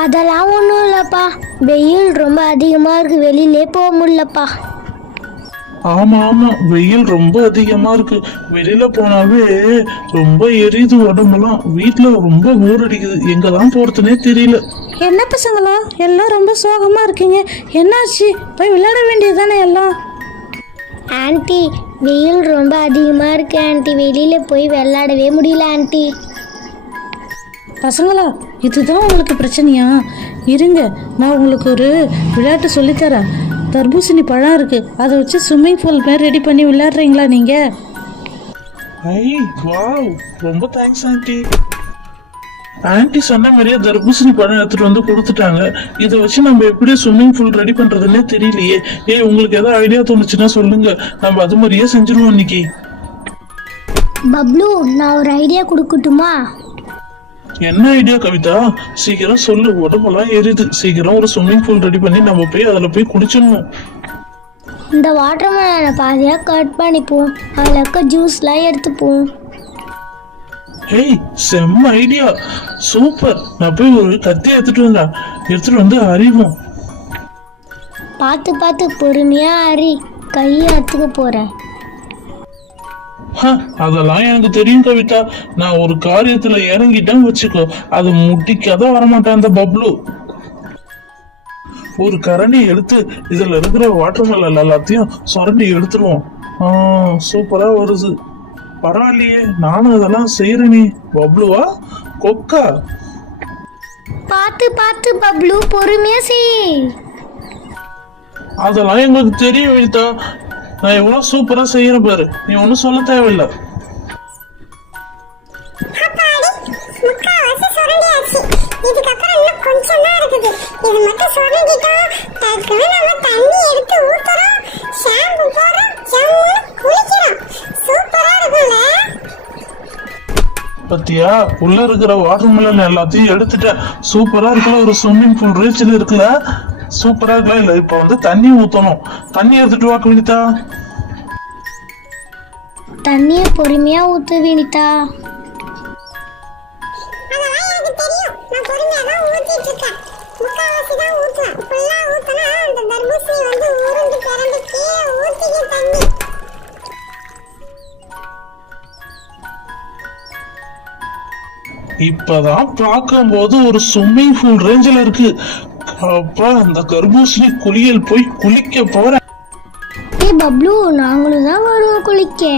அதெல்லாம் ஒன்றும் இல்லைப்பா, வெயில் ரொம்ப அதிகமாக இருக்கு, வெளியிலே போக முடியலப்பா. ஆமா ஆமா, வெயில் ரொம்ப அதிகமா இருக்கு. வெளியில போனாவே ரொம்ப எரியுது உடம்பெல்லாம். வீட்டுல ரொம்ப போர் அடிக்குது, எங்கதான் போறதுனே தெரியல. என்ன பசங்களா எல்லாம் ரொம்ப சோகமா இருக்கீங்க? என்னாச்சு? போய் விளையாட வேண்டியதுதானே எல்லாம். ஆன்ட்டி, வெயில் ரொம்ப அதிகமாக இருக்கு ஆன்ட்டி, வெளியில் போய் விளையாடவே முடியல ஆன்ட்டி. பசங்களா, இதுதான் உங்களுக்கு பிரச்சனையா? இருங்க, நான் உங்களுக்கு ஒரு விளையாட்டு சொல்லித்தரேன். தர்பூசணி பழம் இருக்கு, அதை வச்சு ஸ்விம்மிங் பூல் மாதிரி ரெடி பண்ணி விளையாடுறீங்களா நீங்க? ஐ வாவ், ரொம்ப தேங்க்ஸ் ஆண்டி. ஆண்டி சொன்ன மாதிரியே தர்பூசணி பழம் எடுத்துட்டு வந்து கொடுத்துட்டாங்க. இதை வச்சு நம்ம எப்படி ஸ்விம்மிங் பூல் ரெடி பண்றதுன்னே தெரியலையே. உங்களுக்கு ஏதாவது ஐடியா தோணுச்சுன்னா சொல்லுங்க, நம்ம அது மாதிரியே செஞ்சிருவோம் இன்னைக்கு. பப்ளு, நான் ஒரு ஐடியா கொடுக்கட்டுமா? என்ன ஐடியா கவிதா? சீக்கிரம் சொல்லு, உடம்பெல்லாம் எரியுது. சீக்கிரம் ஒரு ஸ்விம்மிங் பூல் ரெடி பண்ணி நம்ம போய் அதில் போய் குடிச்சிடணும். இந்த வாட்டர் மெலனை பாதியாக கட் பண்ணிப்போம், அதில் இருக்க ஜூஸ்லாம் எடுத்துப்போம். ஹேய், செம்ம ஐடியா, சூப்பர். நான் போய் ஒரு கத்தி எடுத்துட்டு வந்து அறிவோம். பார்த்து பார்த்து பொறுமையாக அரி, கையை அத்துக்க போகிறேன். அதெல்லாம் எனக்கு தெரியும் கவிதா. நான் ஒரு காரியத்துல இறங்கிட்டேன் வச்சுக்கோ, அது முட்டிக்காதான் வரமாட்டேன் அந்த பப்ளு. ஒரு கரண்டி எடுத்து இதுல இருக்கிற வாட்டர் மெலன் எல்லாத்தையும் சுரண்டி எடுத்துருவோம். சூப்பரா வருது. பரவாயில்லையே, நானும் அதெல்லாம் செய்யறேனே. பப்ளுவா கொக்கா? பார்த்து பார்த்து பப்ளு, பொறுமையா செய். அதெல்லாம் எங்களுக்கு தெரியும் கவிதா. நான் எவ்வளவு சூப்பரா செய்யறேன் பாரு, நீ ஒன்னும் சொல்ல தேவையில்லை. பத்தியா, உள்ள இருக்கிற வாட்டர் மெலன் எல்லாத்தையும் எடுத்துட்டேன். சூப்பரா இருக்குல்ல, ஒரு ஸ்விம்மிங் பூல் ரீச்சில் இருக்குல்ல, சூப்பரா இருக்கலாம். இல்ல இப்ப வந்து தண்ணி ஊத்தணும். தண்ணி எடுத்துட்டு வா கவிதா. தண்ணிய பொறுமையா ஊத்து வினிதா. இப்பதான் பார்க்கும்போது ஒரு ஸ்விம்மிங் பூல் ரேஞ்சில் இருக்கு. அப்பா, அந்த கர்பூசணி குளியல் போய் குளிக்க போறேன். பப்ளு, நாங்களும் தான் வருவோம் குளிக்க.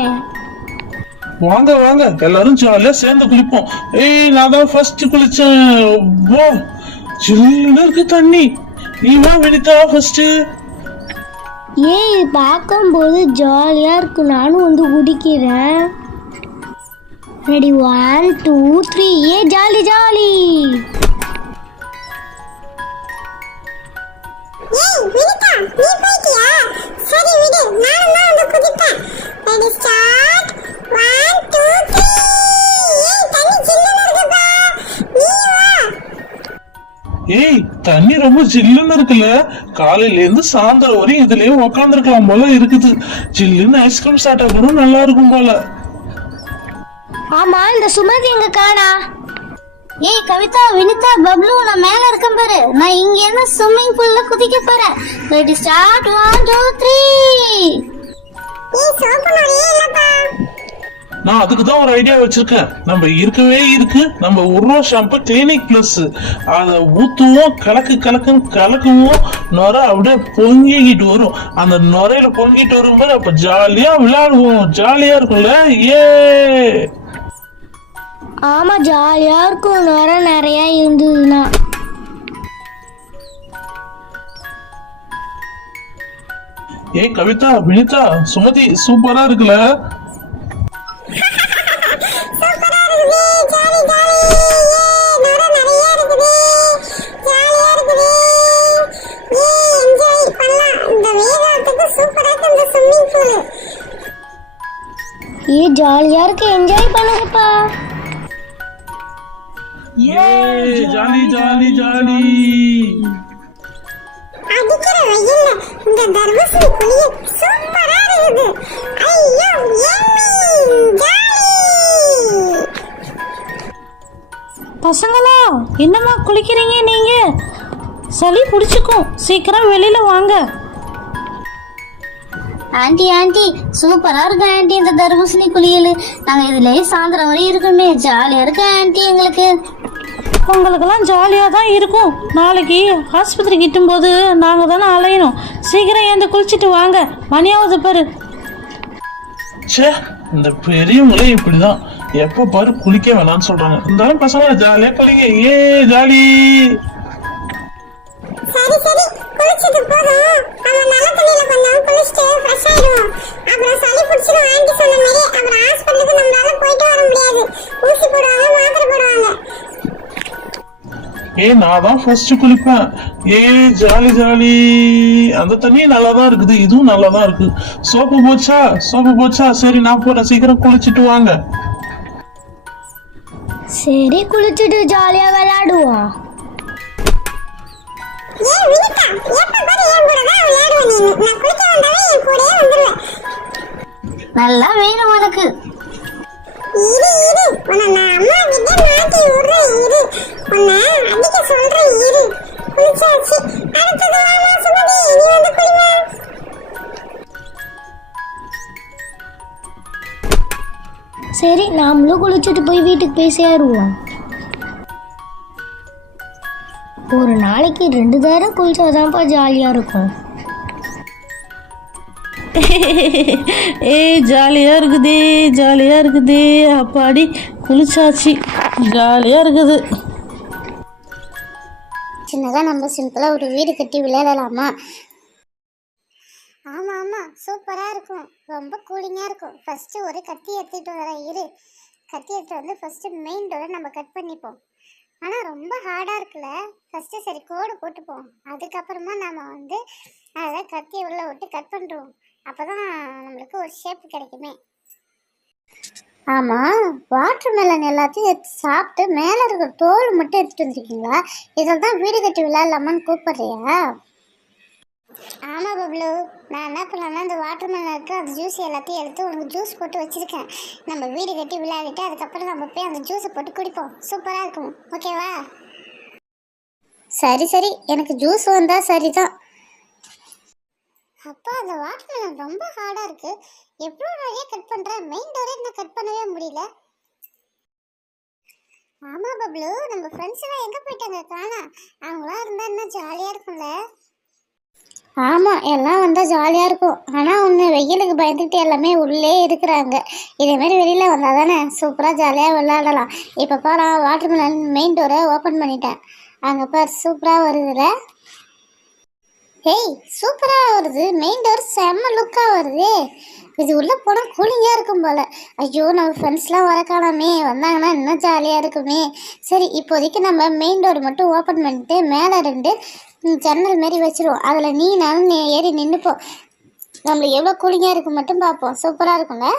வாங்க வாங்க, எல்லாரும் ஜாலியா சேர்ந்து குளிப்போம். நான் தான் ஃபர்ஸ்ட் குளிச்சேன். ஓ, சில்லுன்னு இருக்கு தண்ணி. நீ வா வினிதா ஃபர்ஸ்ட். பார்க்கும்போது ஜாலியா இருக்கு, நானும் வந்து குடிக்கிறேன். ரெடி, 1 2 3. Jolly jolly. தண்ணி ரொம்ப ஜில்லுன்னு இருக்குல்ல. காலையில இருந்து சாயந்தரம் வரையும் இதுலயே உக்காந்துருக்கலாம் போல இருக்குது. ஜில்லுன்னு ஐஸ்கிரீம் சாப்பிட்டா கூட நல்லா இருக்கும் போல. ஆமா, இந்த சுமதி எங்க காணா? கவிதா, வினிதா, பப்ளு, நான் மேல இருக்கேன் பாரு. நான் இங்க இருந்து ஸ்விம்மிங் பூல்ல குதிக்க போறேன். Ready, start. 1 2 3. நான் அதுக்கு தான் ஒரு ஐடியா வச்சிருக்கேன். நம்ம இருக்கவே இருக்கு, நம்ம உருவா ஷாம்பு கிளினிக் பிளஸ் அதை ஊத்துவோம், கலக்குவோம். நுர அப்படியே பொங்கிட்டு வரும். அந்த நுரையில பொங்கிட்டு வரும்போது அப்ப ஜாலியா விளையாடுவோம். ஜாலியா இருக்கும்ல. ஆமா, ஜாலியா இருக்கும், நுர நிறைய இருந்ததுன்னா. கவிதா, வினிதா, சுமதி, சூப்பரா இருக்குல்ல. ஜாலியா இருக்கு, என்ஜாய் பண்ணுங்கப்பா. Jolly jolly jolly. அடிக்கிற வெயில்ல இந்த தர்பூசணி குளியல் சூப்பரா இருக்குது. ஐயோ, யம்மி, ஜாலி. பசங்களா, என்னம்மா குளிக்கிறீங்க நீங்க? சளி பிடிச்சிக்கும், சீக்கிரம் வெளியில வாங்க. ஆண்டி ஆண்டி சூப்பரா இருக்கு ஆண்டி இந்த தர்பூசணி குளியல். நாங்க இதுலயே சாயந்தரம் வரை இருக்குமே, ஜாலியா இருக்கு ஆண்டி எங்களுக்கு. உங்களுக்கெல்லாம் ஜாலியாக தான் இருக்கும். நாளைக்கு ஆஸ்பத்திரி கிட்டும்போது நாங்கள் தானே அலையணும். சீக்கிரம் ஏந்து குளிச்சுட்டு வாங்க, மணியாவது பாரு. ச்சே, இந்த பெரியவங்களே இப்படிதான், எப்ப பாரு குளிக்க வேணாம்னு சொல்றாங்க. இருந்தாலும் பசங்க ஜாலியா குளிங்க, ஏ ஜாலி. சரி சரி, குளிச்சிட்டு போதும். நம்ம நல்ல தண்ணியில கொஞ்சம் குளிச்சிட்டு ஃப்ரெஷ் ஆயிடுவோம். அப்புறம் சளி பிடிச்சிடும் ஆண்டி சொன்ன மாதிரி. அப்புறம் ஹாஸ்பிட்டலுக்கு நம்மளால போயிட்டு வர முடியாது. ஊசி போடுவாங்க, மாத்திரை போடுவாங்க. நான் தான் ஃபர்ஸ்ட் குளிப்பேன். Jolly jolly. அந்த தண்ணி நல்லா தான் இருக்குது, இதுவும் நல்லா தான் இருக்கு. சோப்பு போச்சா? சரி நான் போறேன், சீக்கிரம் குளிச்சிட்டு வாங்க. சரி குளிச்சுட்டு ஜாலியா விளையாடுவோம். ஏன் வினிதா, எப்ப பாரு என் கூட தான் விளையாடுவ நீ. நான் குளிக்க வந்தாவே என் கூடயே வந்துருவேன். நல்லா வேணும் உனக்கு. இரு உன்னை நான் அம்மா கிட்ட மாட்டி விடுறேன். உன்னை அடிக்க சொல்றேன். குளிச்சாச்சு. அடுத்தது வாமா சுமதி, நீ வந்து குளிமா. சரி நாமளும் குளிச்சுட்டு போய் வீட்டுக்கு போய் சேருவோம். ஒரு நாளைக்கு 2 தடவை குளிச்சாதான்ப்பா ஜாலியா இருக்கும். ஜாலியாக இருக்குதே. அப்பாடி குளிச்சாச்சு, ஜாலியாக இருக்குது. சின்னதா நம்ம சிம்பிளா ஒரு வீடு கட்டி விளையாடலாமா? ஆமா ஆமா, சூப்பரா இருக்கும். ரொம்ப கூலிங்கா இருக்கும். ஃபர்ஸ்ட் ஒரு கத்தி எடுத்துட்டு வரேன். கத்தி எடுத்து வந்து ஃபர்ஸ்ட் மெயின் டோரை நம்ம கட் பண்ணிப்போம். ஆனா ரொம்ப ஹார்டா இருக்குல்ல. ஃபர்ஸ்ட் சரி கோடு போட்டுப்போம். அதுக்கப்புறமா நம்ம வந்து அதை கத்தியை உள்ள விட்டு கட் பண்றோம். அப்பதான் நம்மளுக்கு ஒரு ஷேப் கிடைக்குமே. ஆமா, வாட்டர் மெலன் எல்லாத்தையும் எடுத்து சாப்பிட்டு மேல இருக்க தோல் மட்டும் எடுத்துட்டு வந்துருக்கீங்களா? இதில் தான் வீடு கட்டி விளையாடலாமான்னு கூப்பிடுறியா? ஆமா பப்ளு, நான் என்ன பண்ணலாம்னா இந்த வாட்டர் மெலன் இருக்கு, அந்த ஜூஸ் எல்லாத்தையும் எடுத்து உனக்கு ஜூஸ் போட்டு வச்சிருக்கேன். நம்ம வீடு கட்டி விளையாடிட்டு அதுக்கப்புறம் நம்ம போய் அந்த ஜூஸை போட்டு குடிப்போம். சூப்பரா இருக்கும், ஓகேவா? சரி சரி, எனக்கு ஜூஸ் வந்தா சரிதான். அப்பா, அந்த வாட்டர் மெலன் ரொம்ப ஹார்டா இருக்கு. எவ்வளோ நிறைய கட் பண்றேன், மெயின் டோரே இன்னும் கட் பண்ணவே முடியல. ஆமா பப்ளு, நம்ம ஃப்ரெண்ட்ஸ் எல்லாம் எங்க போயிட்டாங்க காணா? அவங்களாம் இருந்தா இன்னும் ஜாலியா இருக்கும்ல. ஆமா, எல்லாம் வந்தா ஜாலியா இருக்கும். ஆனா ஒண்ணு, வெயிலுக்கு பயந்துட்டு எல்லாமே உள்ளே இருக்கிறாங்க. இதே மாதிரி வெளியில வந்தா தானே சூப்பரா ஜாலியா விளையாடலாம். இப்ப பாரு, வாட்டர் மெலன் மெயின் டோரை ஓபன் பண்ணிட்டேன். அங்க பாரு, சூப்பரா வருதுல. ஹேய், சூப்பரா வருது. மெயின் டோர் செம்ம லுக்கா வருது. இது உள்ள போனா கூலிங்கா இருக்கும் போல. ஐயோ, நம்ம ஃப்ரெண்ட்ஸ்லாம் வர காணாமே, வந்தாங்கன்னா இன்னும் ஜாலியா இருக்குமே. சரி, இப்போதைக்கு நம்ம மெயின் டோர் மட்டும் ஓப்பன் பண்ணிட்டு மேலே 2 ஜன்னல் மாரி வச்சிருவோம். அதில் நானும் ஏறி நின்றுப்போம். நம்மளுக்கு எவ்வளோ கூலிங்கா இருக்கு மட்டும் பார்ப்போம். சூப்பரா இருக்கும்ல.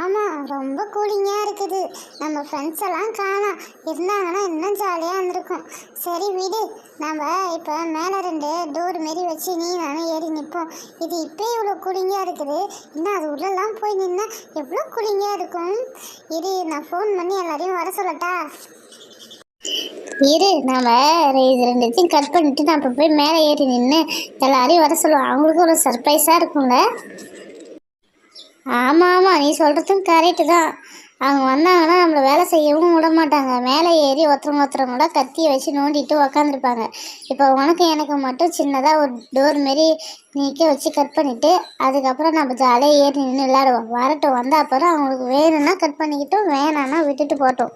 ஆமாம், ரொம்ப கூலிங்காக இருக்குது. நம்ம ஃப்ரெண்ட்ஸ் எல்லாம் காணோம். இருந்தாங்கன்னா இன்னும் ஜாலியாக இருந்திருக்கும். சரி விடு, நம்ம இப்போ மேலே 2 டோர் மாரி வச்சு நானும் ஏறி நிற்போம். இது இப்போ இவ்வளோ கூலிங்காக இருக்குது, இன்னும் அது உள்ளெல்லாம் போய் நின்னா எவ்வளோ கூலிங்காக இருக்கும். இரு, நான் ஃபோன் பண்ணி எல்லாரையும் வர சொல்லட்டா? நம்ம இது 2த்தையும் கட் பண்ணிட்டு நான் இப்போ போய் மேலே ஏறி நின்று எல்லாரையும் வர சொல்லுவோம். அவங்களுக்கும் ஒரு சர்ப்ரைஸாக இருக்கும்ல. ஆமாம், நீ சொல்கிறதும் கரெக்டு தான். அவங்க வந்தாங்கன்னா நம்மளை வேலை செய்யவும் விட மாட்டாங்க. மேலே ஏறி ஒருத்தவங்கள கத்தியை வச்சு நோண்டிட்டு உக்காந்துருப்பாங்க. இப்போ உனக்கு எனக்கு மட்டும் சின்னதாக ஒரு டோர் மாரி நீக்க வச்சு கட் பண்ணிவிட்டு அதுக்கப்புறம் நம்ம ஜாலியாக ஏறி நின்று விளையாடுவோம். வரட்டும், வந்தால் அப்புறம் அவங்களுக்கு வேணும்னா கட் பண்ணிக்கிட்டோம், வேணான்னா விட்டுட்டு போட்டோம்.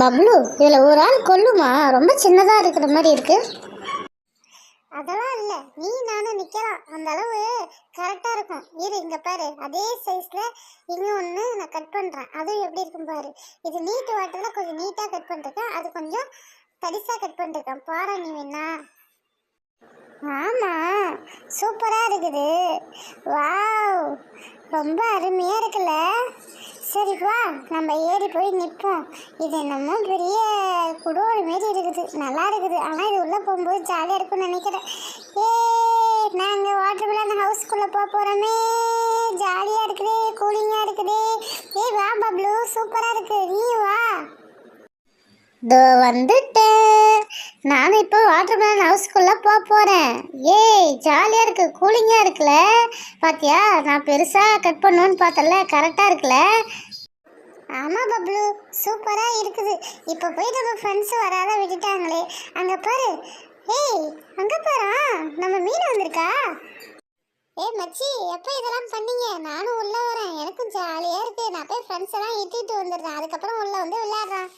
பப்ளு, இதில் ஒரு ஆள் கொல்லுமா? ரொம்ப சின்னதாக இருக்கிற மாதிரி இருக்குது. அதெல்லாம் இல்லை, நானும் நிற்கலாம். அந்த அளவு கரெக்டாக இருக்கும். இங்கே பாரு, அதே சைஸில் இன்னும் ஒன்று நான் கட் பண்ணுறேன். அதுவும் எப்படி இருக்கும் பாரு. இது நீட்டு வாட்டரில் கொஞ்சம் நீட்டாக கட் பண்ணிருக்கேன், அது கொஞ்சம் தடிசாக கட் பண்ணிருக்கேன். பாரு நீ வேணா. ஆமாம், சூப்பராக இருக்குது. வாவ், ரொம்ப அருமையாக இருக்குல்ல. சரி வா, நம்ம ஏறி போய் நிற்போம். இது என்னமோ பெரிய குடோடு மாரி இருக்குது, நல்லா இருக்குது. ஆனால் இது உள்ளே போகும்போது ஜாலியாக இருக்கும்னு நினைக்கிறேன். நாங்கள் வாட்டர் மெலன் ஹவுஸ்க்குள்ளே போகிறோமே, ஜாலியா இருக்குதே, கூலிங்கா இருக்குதே. ஏய் வா பப்ளு, சூப்பரா இருக்கு, நீ வா. தோ வந்துட்டேன். நானும் இப்போ வாட்டர்மெலன் ஹவுஸ்க்குள்ள போறேன். ஏய் ஜாலியா இருக்கு, கூலிங்கா இருக்குல்ல. பாத்தியா, நான் பெருசா கட் பண்ணுவேன்னு பார்த்தல, கரெக்டா இருக்குல்ல. ஆமா பப்ளு, சூப்பரா இருக்குது. இப்போ போய் நம்ம ஃப்ரெண்ட்ஸ் வராத விட்டுட்டாங்களே, அங்க பாரு. ஏய் அங்க பாரு, நம்ம மீன் வந்திருக்கா. ஏய் மச்சி, எப்போ இதெல்லாம் பண்ணீங்க? நானும் உள்ள வரேன், எனக்கும் ஜாலியா இருக்கு. நான் போய் ஃப்ரெண்ட்ஸ் எல்லாம் இட்டிட்டு வந்துடுறேன், அதுக்கப்புறம் உள்ள வந்து விளையாடுறேன்.